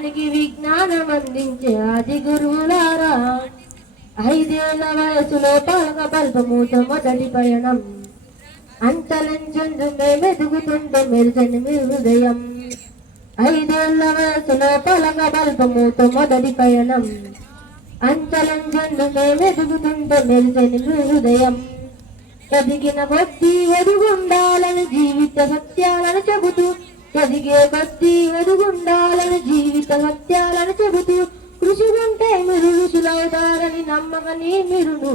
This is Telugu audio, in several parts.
విశ్వానికి విజ్ఞానం అందించే ఆది గురువులారా. ఐదేళ్ళ వయసులో పలక బల్బమూత మొదటి పయనం. అంతలంచందు మేమెదుగుతుంటే మెరుగని మీ హృదయం ఐదేళ్ళ వయసులో పలక బల్బమూత మొదటి పయనం. అంతలంచందు మేమెదుగుతుంటే మెరుగని మీ హృదయం ఎదిగిన కొద్దీ ఎదుగుండాలని జీవిత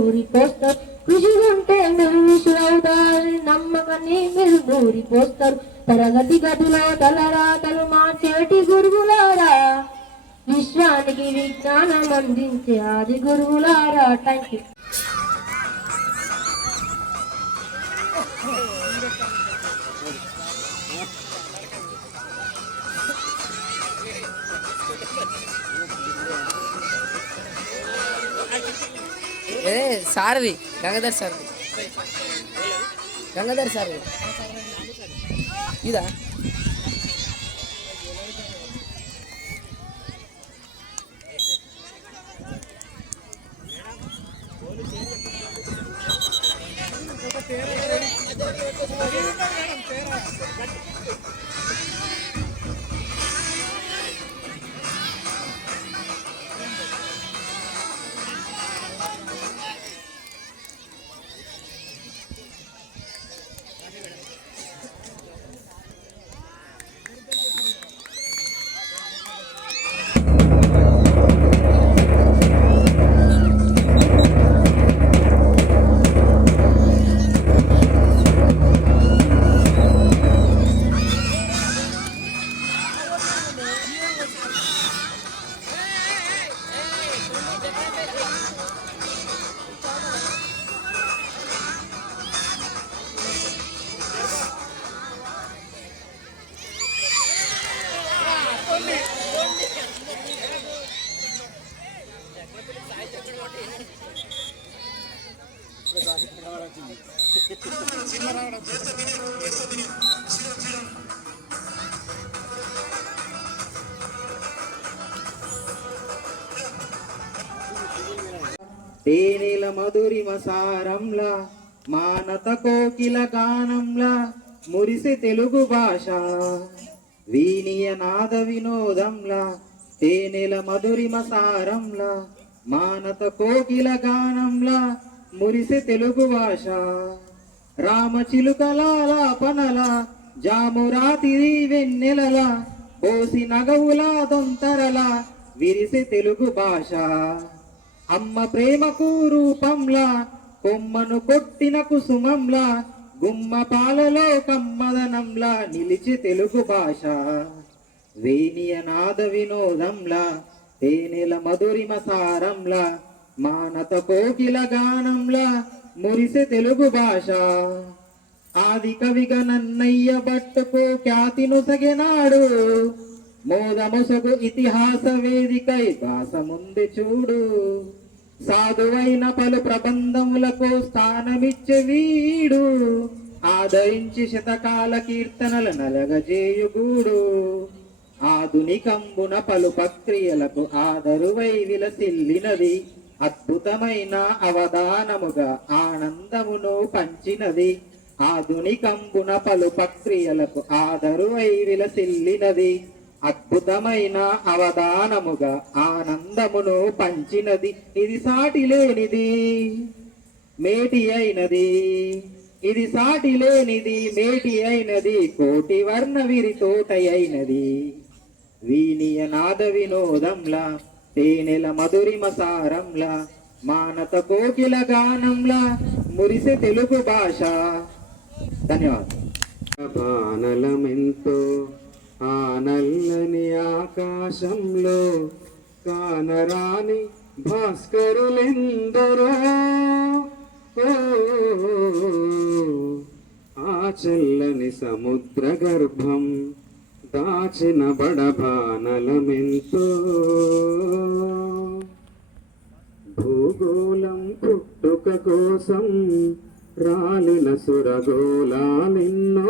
దూరిపోస్తారు నూరి పోస్తారు మీరు ఋషులవుతారని నమ్మకని మీరు దూరిపోస్తారు తరగతి గదిలో తలరాతలు మార్చేటి గురువులారా. విశ్వానికి విజ్ఞానం అందించే ఆది గురువులారా. థ్యాంక్ యూ అదే సారది గంగాధర్ సార్ది. గంగాధర్ సార్ ఇదా? తేనెల మధురిమ సారంలా మానత కోకిల గానంలా మురిసి తెలుగు భాష. వీనియ నాద వినోదంలా తేనెల మధురిమ సారంలా మానత కోకిల గానంలా మురిసి తెలుగు భాష. రామచిలుకలాపనల జామురాతిరి వెన్నెలల పోసి నగవులా దొంతరల విరిసి తెలుగు భాష. అమ్మ ప్రేమకు రూపంలా కొమ్మను కొట్టిన కుసుమంలా గుమ్మ పాలలో కమ్మదనంలా నిలిచి తెలుగు భాష. వేణియ నాద వినోదంలా తేనెల మధురిమ సారంలా మానత కోకిల గానంలా మురిసె తెలుగు భాష. ఆది కవిగా నన్నయ్య బట్టుకు ఖ్యాతి నొసగినాడు మోదమసగు ఇతిహాస వేదికై భాష చూడు. సాధువైన పలు ప్రబంధములకు స్థానమిచ్చే వీడు. ఆదరించి శతకాల కీర్తనల నలగజేయుగూడు. ఆధునికంబున పలు ప్రక్రియలకు ఆదరువై విలసిల్లినది. అద్భుతమైన అవధానముగా ఆనందమును పంచినది. ఆధునికంబున పలు ప్రక్రియలకు ఆదరువై విలసిల్లినది. అద్భుతమైన అవధానముగా ఆనందమును పంచినది. ఇది సాటి లేనిది మేటి అయినది. ఇది సాటి లేనిది మేటి అయినది కోటి వర్ణ విరి తోట అయినది. వీనియ నాద వినోదంలా తేనెల మధురిమ సారంలా మానత కోకిల గానంలా మురిసె తెలుగు భాష. ధన్యవాదాలు. బానలమెంతో ఆ నల్లని ఆకాశంలో కానరాని భాస్కరులెందరో. ఓ, ఆ చెల్లని సముద్ర గర్భం దాచిన బడబానలమెంతో. భూగోళం పుట్టుక కోసం రాలిన సురగోళాలెన్నో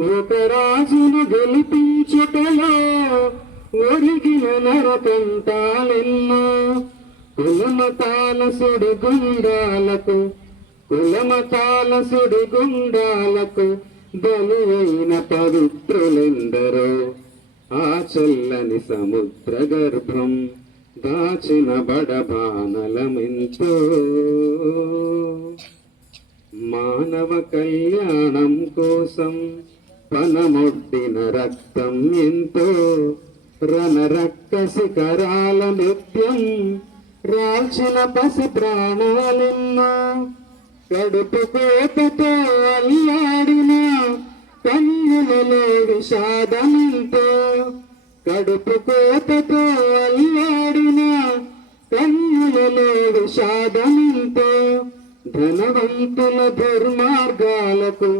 ఒక రాజును గెలిపించుటలో ఒరిగిన నరకంటాలెన్నో కులమతాల సుడిగుండాలకు కులమతాల సుడి గుండాలకు అయిన పవిత్రులెందరో. ఆ చల్లని సముద్ర గర్భం దాచిన బడబానలమెంతో. మానవ కళ్యాణం కోసం పనమొడ్డిన రక్తం ఎంతో రణరక్క శిఖరాల నృత్యం రాల్చిన పసి ప్రాణాలెన్నో కడుపు కోపతో అల్లాడిన కన్నులలో విషాదమెంతో కడుపు కోపతో అల్లాడిన కన్నులలో విషాదమెంతో ధనవంతుల దుర్మార్గాలకు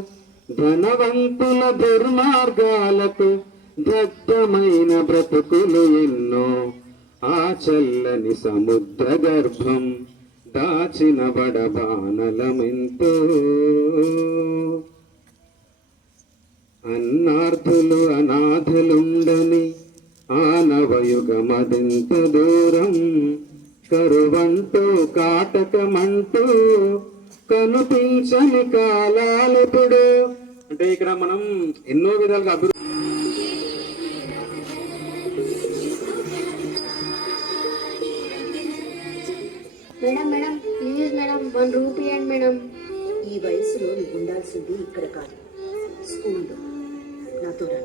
ధనవంతుల దుర్మార్గాలకు దగ్ధమైన బ్రతుకులు ఎన్నో. ఆ చల్లని సముద్ర గర్భం దాచిన బడబానలమెంతో అన్నార్థులు అనాథలుండని ఆనవయుగమదింత దూరం. కరువంటూ కాటకమంటూ కనిపించని కాలాలెప్పుడు అంటే ఇక్కడ మనం ఎన్నో విధాలుగా అభివృద్ధి madam madam please madam one rupee and madam. ఈ వయసులో నీకు ఉండాల్సింది ఇక్కడ కాదు స్కూల్లో. నాతో రా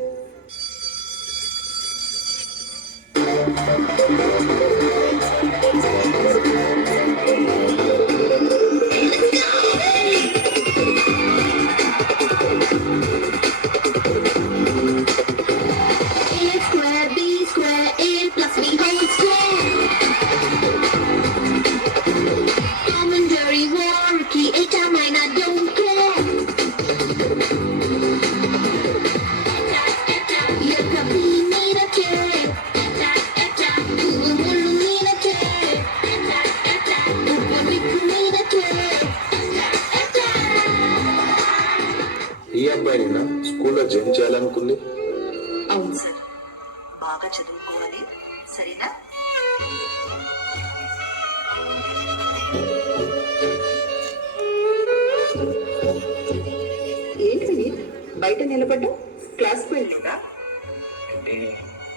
బయట నిలబడ్డా క్లాస్ వెళ్ళలేదా అంటే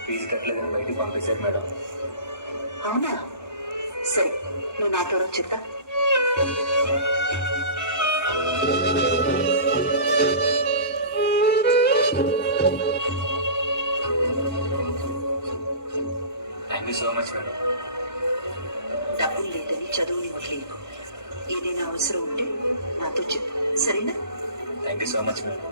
ఫీజు కట్టలేదని బయటికి పంపించారు మేడం. అవునా? సరే నువ్వు నాతో చెప్తా. Thank you so much madam డబ్బులు లేదని చదువుని వదిలేకు ఏదైనా అవసరం ఉంటే నాతో చెప్పు. సరేనా? Thank you so much madam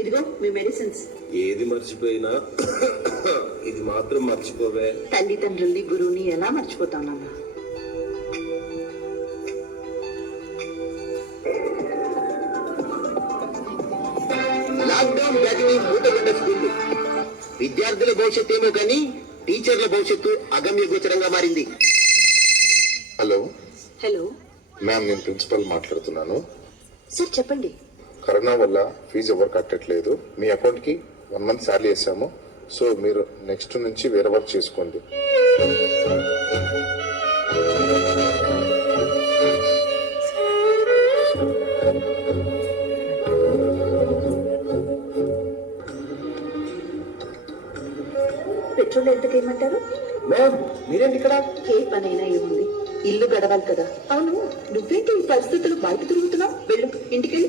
ఇదిగో మీ మెడిసిన్స్ ఏది మర్చిపోయినా ఇది మాత్రం మర్చిపోవే. తల్లిదండ్రుల్ని గురువుని ఎలా మర్చిపోతాం నాన్న లాక్డౌన్ విద్యార్థుల భవిష్యత్తు ఏమో కానీ టీచర్ల భవిష్యత్తు అగమ్య గోచరంగా మారింది. హలో. హలో. మ్యామ్ నేను ప్రిన్సిపల్ మాట్లాడుతున్నాను. సార్ చెప్పండి. కరోనా వల్ల ఫీజు ఎవరు కట్టట్లేదు. మీ అకౌంట్కి వన్ మంత్ శాలరీ వేసాము. సో మీరు నెక్స్ట్ నుంచి వేరే వర్క్ చేసుకోండి. ఎంతకి ఏమంటారు మీరేంటి ఇక్కడ? ఏ పనైనా ఏముంది? ఇల్లు గడవాలి కదా. అవును నువ్వేంటి ఈ పరిస్థితులు బయట తిరుగుతున్నావు? వెళ్ళు ఇంటికెళ్ళి.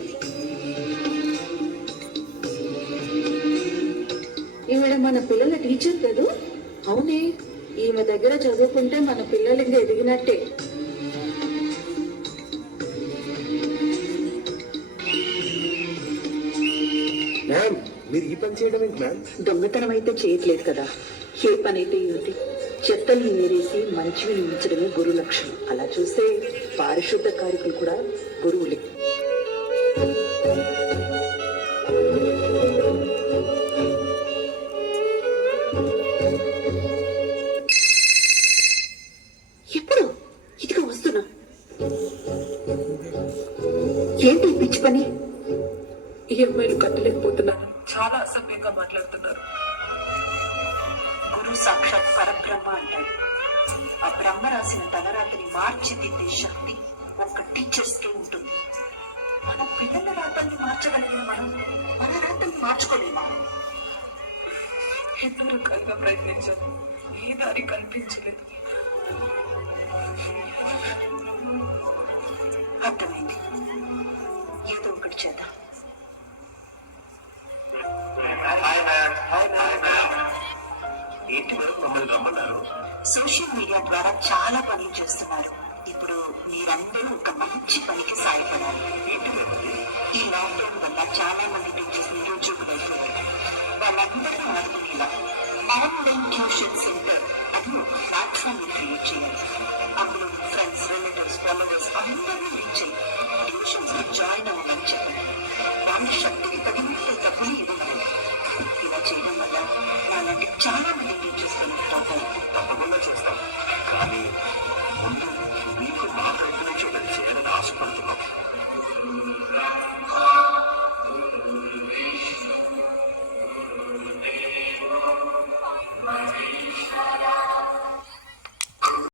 ఈవిడ మన పిల్లల టీచర్ కదూ? అవునే ఈమె దగ్గర చదువుకుంటే మన పిల్లలు ఇంకా ఎదిగినట్టే. మ్యామ్ మీరు ఈ పని చేయడం ఏంటి మ్యామ్? దొంగతనం అయితే చేయట్లేదు కదా. ఏ పనైతే ఏమిటి చెత్తని చెత్తల్ని ఏరేసి మంచివి ఉంచడమే గురు లక్షణం అలా చూస్తే పారిశుద్ధ కార్మికులు కూడా గురువులే. ఎప్పుడు? ఇదిగో వస్తున్నా. ఏంటి పిచ్చి పని? ఈఎంఐలు కట్టలేకపోతున్నారు. చాలా అసభ్యంగా మాట్లాడుతున్నారు. ఆ బ్రహ్మ రాసిన తలరాతని మార్చిదిద్దే శక్తి ఒక్క టీచర్స్కి ఉంటుంది. మన పిల్లల రాతల్ని మార్చగలిగిన మనం మన రాతల్ని మార్చుకోలేమా? ఎన్నో రకాలుగా ప్రయత్నించాను ఏ దారి కనిపించలేదు. అర్థమైంది? ఏదో ఒకటి చేద్దాం. ఏంటి మేడం? మమ్మల్ని రమ్మన్నారు. సోషల్ మీడియా ద్వారా చాలా పనులు చేస్తున్నారు. ఇప్పుడు మీరందరూ ఒక మంచి పనికి సాయపడాలి ఏంటి మేడం? ఈ లాక్డౌన్ వల్ల చాలా మంది టీచర్స్ నిరుద్యోగులు అవుతున్నారు వాళ్ళందరినీ ఆదుకునేలా ఆన్లైన్ ట్యూషన్ సెంటర్ అది ఒక ప్లాట్ఫామ్ క్రియేట్ చేయాలి. అందులో ఫ్రెండ్స్ రిలేటివ్స్ ప్రమోటర్స్ అందరినీ రీచ్ అయ్యి ట్యూషన్స్ జాయిన్ అవ్వమని చెప్పండి వాళ్ళ శక్తికి తగినంత డబ్బులు చాలా మంది టీచర్స్ కనెక్ట్ అవుతాం తప్పకుండా చేస్తాం. కానీ